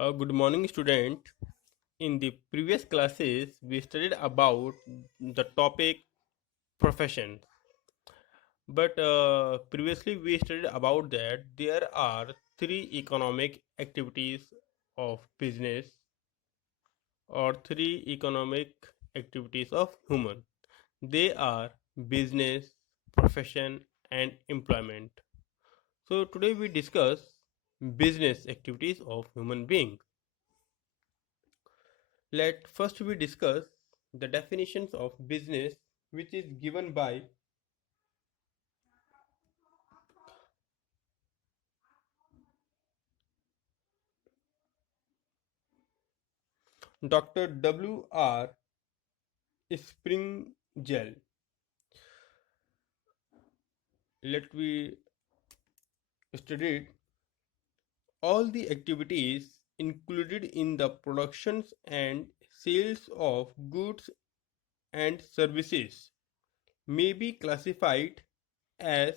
Good morning, student. In the previous classes, we studied about the topic profession. But previously, we studied about that there are three economic activities of business or three economic activities of human. They are business, profession, and employment. So today we discuss business activities of human being. Let first we discuss the definitions of business which is given by Dr. W. R. Springell. Let we study it. All the activities included in the productions and sales of goods and services may be classified as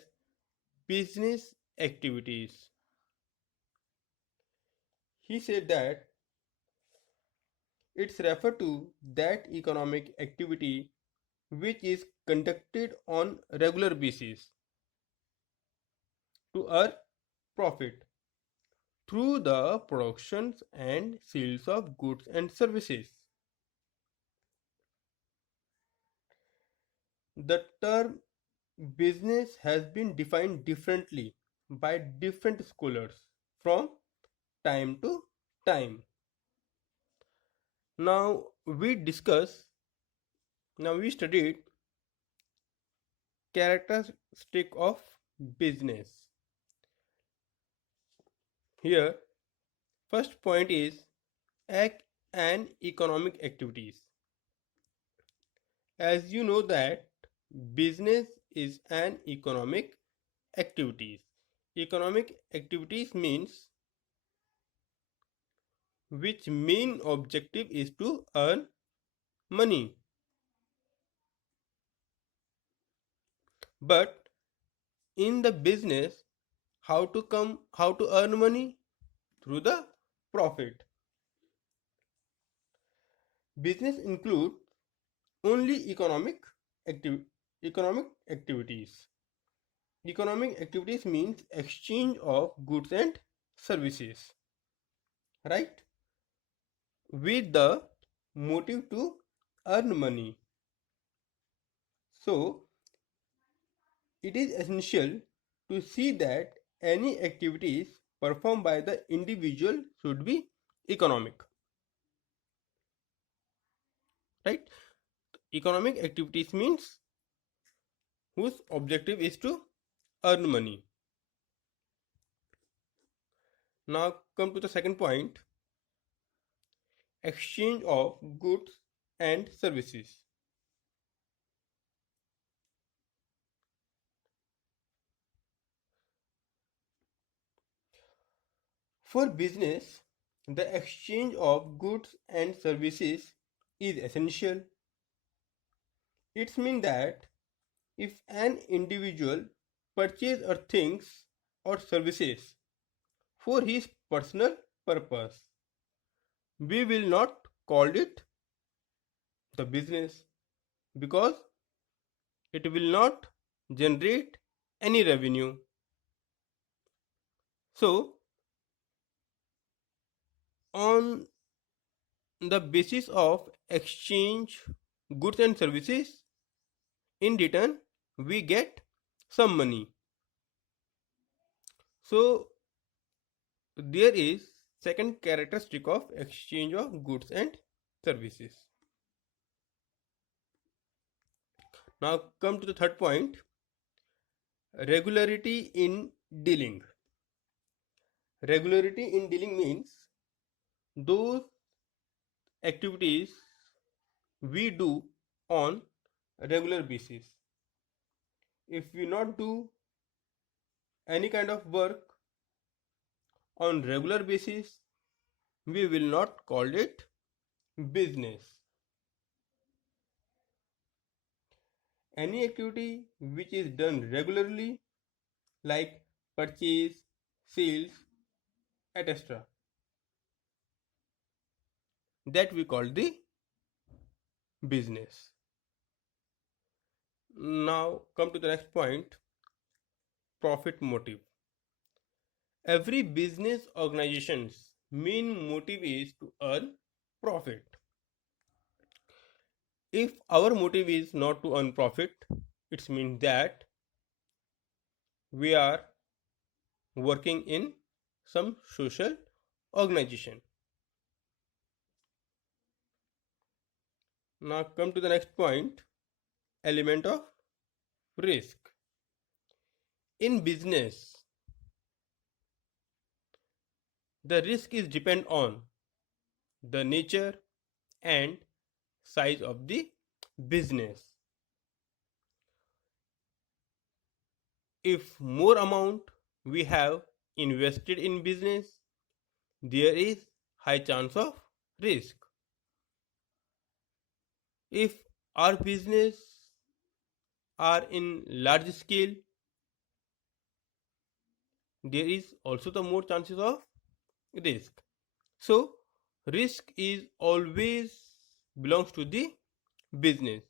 business activities. He said that it's referred to that economic activity which is conducted on regular basis to earn profit through the productions and sales of goods and services. The term business has been defined differently by different scholars from time to time. Now we discuss, now we studied characteristic of business. Here, first point is act and economic activities. As you know that business is an economic activities. Economic activities means which main objective is to earn money. But in the business, how to earn money? Through the profit. Business include only economic activities. Economic activities means exchange of goods and services, right? With the motive to earn money. So, it is essential to see that any activities performed by the individual should be economic, right? Economic activities means whose objective is to earn money. Now, come to the second point, exchange of goods and services. For business, the exchange of goods and services is essential. It means that if an individual purchases or things or services for his personal purpose, we will not call it the business because it will not generate any revenue. So, on the basis of exchange goods and services, in return we get some money. So there is second characteristic of exchange of goods and services. Now come to the third point, regularity in dealing. Regularity in dealing means those activities we do on regular basis. If we not do any kind of work on regular basis, we will not call it business. Any activity which is done regularly like purchase, sales, etc. that we call the business. Now come to the next point, profit motive. Every business organization's main motive is to earn profit. If our motive is not to earn profit, it means that we are working in some social organization. Now come to the next point, element of risk. In business, the risk is depend on the nature and size of the business. If more amount we have invested in business, there is high chance of risk. If our business are in large scale, there is also the more chances of risk. So risk is always belongs to the business.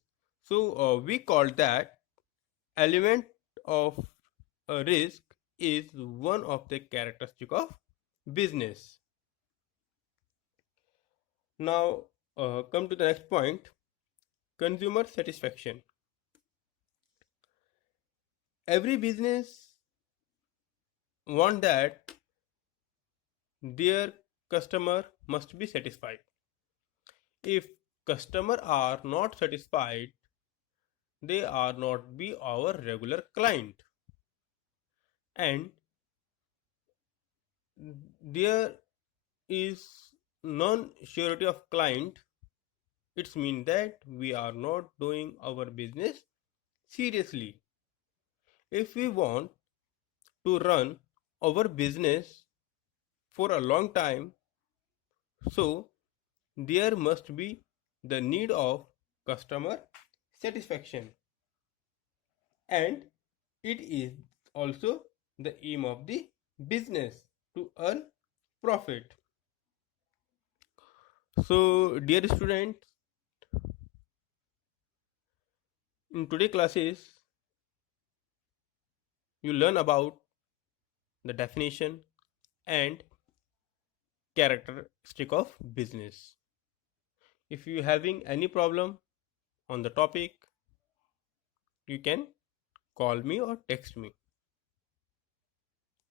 So we call that element of a risk is one of the characteristic of business. Now come to the next point, consumer satisfaction. Every business want that their customer must be satisfied. If customer are not satisfied, they are not be our regular client, and there is non surety of client. It means that we are not doing our business seriously. If we want to run our business for a long time, so there must be the need of customer satisfaction, and it is also the aim of the business to earn profit. So dear students, in today classes you learn about the definition and characteristic of business. If you having any problem on the topic, you can call me or text me.